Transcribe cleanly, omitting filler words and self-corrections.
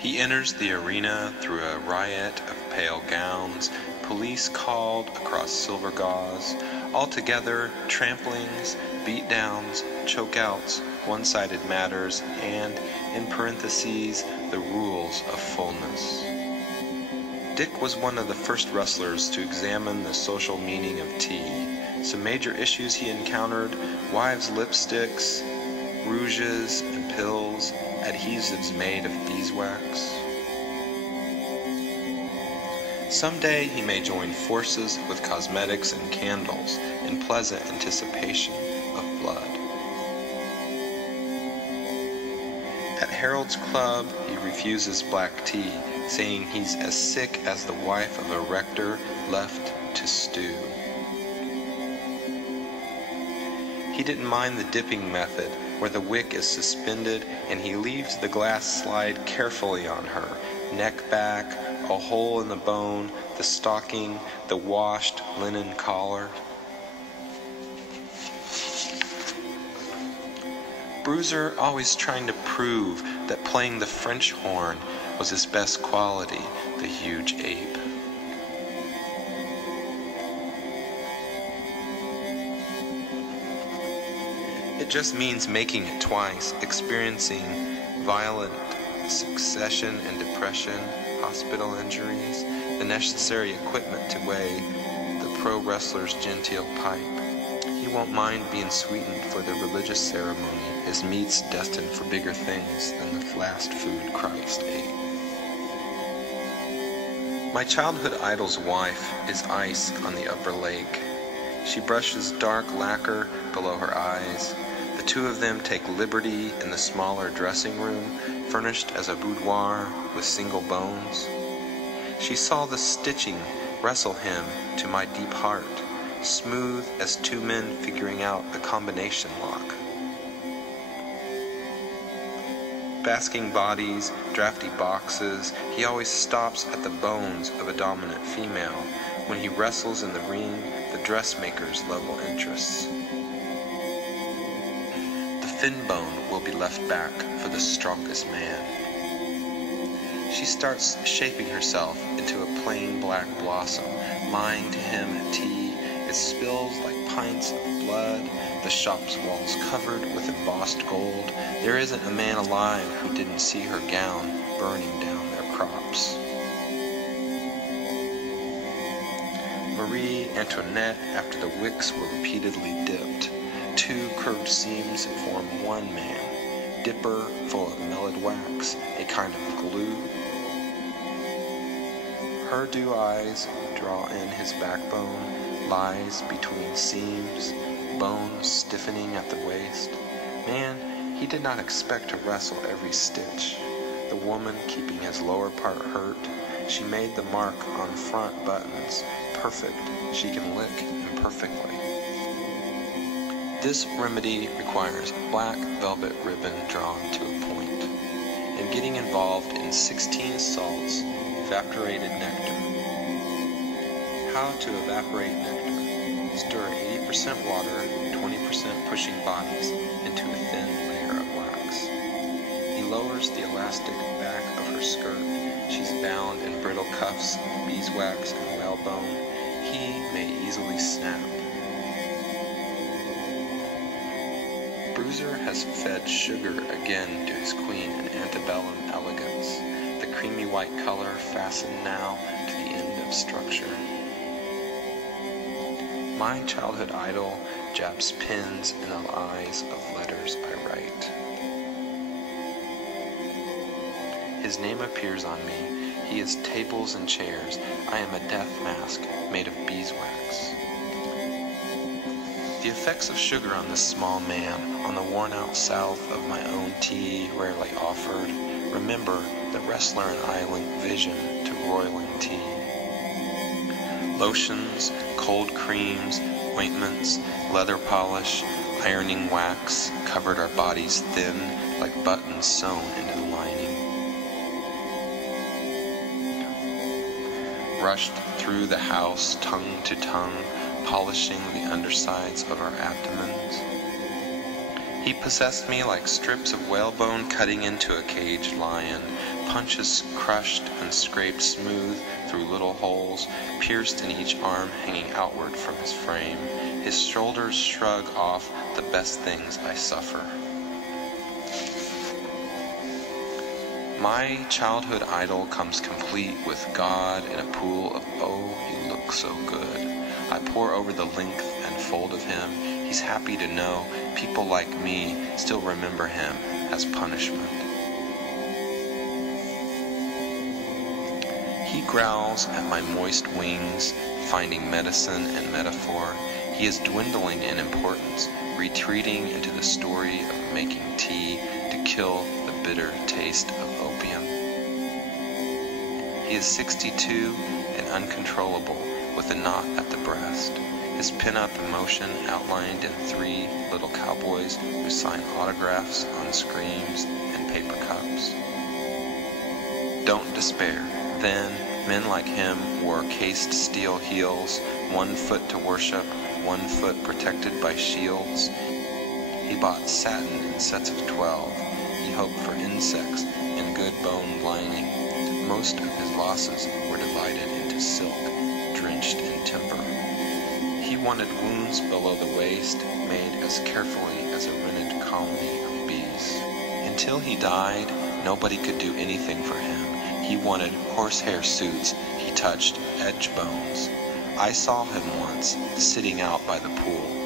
He enters the arena through a riot of pale gowns, police called across silver gauze, altogether tramplings, beatdowns, chokeouts, one-sided matters, and, in parentheses, the rules of fullness. Dick was one of the first wrestlers to examine the social meaning of tea. Some major issues he encountered: wives' lipsticks, rouges and pills, adhesives made of beeswax. Someday he may join forces with cosmetics and candles in pleasant anticipation of blood. At Harold's Club, he refuses black tea, saying he's as sick as the wife of a rector left to stew. He didn't mind the dipping method, where the wick is suspended and he leaves the glass slide carefully on her, neck back, a hole in the bone, the stocking, the washed linen collar. Bruiser always trying to prove that playing the French horn was his best quality, the huge ape. It just means making it twice, experiencing violent succession and depression, hospital injuries, the necessary equipment to weigh the pro wrestler's genteel pipe. He won't mind being sweetened for the religious ceremony, his meats destined for bigger things than the fast food Christ ate. My childhood idol's wife is ice on the upper lake. She brushes dark lacquer below her eyes. The two of them take liberty in the smaller dressing room, furnished as a boudoir with single bones. She saw the stitching wrestle him to my deep heart, smooth as two men figuring out the combination lock. Basking bodies, drafty boxes, he always stops at the bones of a dominant female. When he wrestles in the ring, the dressmaker's level interests. The fin bone will be left back for the strongest man. She starts shaping herself into a plain black blossom, lying to him at tea. It spills like pints of blood, the shop's walls covered with embossed gold. There isn't a man alive who didn't see her gown burning down their crops. Marie Antoinette, after the wicks were repeatedly dipped. Two curved seams form one man, dipper full of mellowed wax, a kind of glue. Her dew eyes draw in his backbone, lies between seams, bones stiffening at the waist. Man, he did not expect to wrestle every stitch. The woman keeping his lower part hurt. She made the mark on front buttons. Perfect. She can lick imperfectly. This remedy requires black velvet ribbon drawn to a point, and getting involved in 16 salts, evaporated nectar. How to evaporate nectar? Stir 80% water, 20% pushing bodies into a thin layer of wax. He lowers the elastic back of her skirt. She's bound in brittle cuffs, beeswax, and whalebone. He may easily snap. Bruiser has fed sugar again to his queen in antebellum elegance, the creamy white color fastened now to the end of structure. My childhood idol jabs pins in the eyes of letters I write. His name appears on me. He is tables and chairs. I am a death mask made of beeswax. The effects of sugar on this small man, on the worn-out south of my own tea rarely offered. Remember, the wrestler and I link vision to roiling tea. Lotions, cold creams, ointments, leather polish, ironing wax covered our bodies thin like buttons sewn into the lining. Rushed through the house tongue to tongue, polishing the undersides of our abdomens. He possessed me like strips of whalebone cutting into a caged lion, punches crushed and scraped smooth through little holes, pierced in each arm hanging outward from his frame. His shoulders shrug off the best things I suffer. My childhood idol comes complete with God in a pool of, oh, you look so good. I pore over the length and fold of him. He's happy to know people like me still remember him as punishment. He growls at my moist wings, finding medicine and metaphor. He is dwindling in importance, retreating into the story of making tea to kill the bitter taste of opium. He is 62 and uncontrollable, with a knot at the breast. His pin-up emotion outlined in 3 little cowboys who sign autographs on screens and paper cups. Don't despair. Then, men like him wore cased steel heels, 1 foot to worship, 1 foot protected by shields. He bought satin in sets of 12. He hoped for insects in good bone lining. Most of his losses were divided into silk, drenched in temper. He wanted wounds below the waist made as carefully as a rented colony of bees. Until he died, nobody could do anything for him. He wanted horsehair suits. He touched edge bones. I saw him once, sitting out by the pool.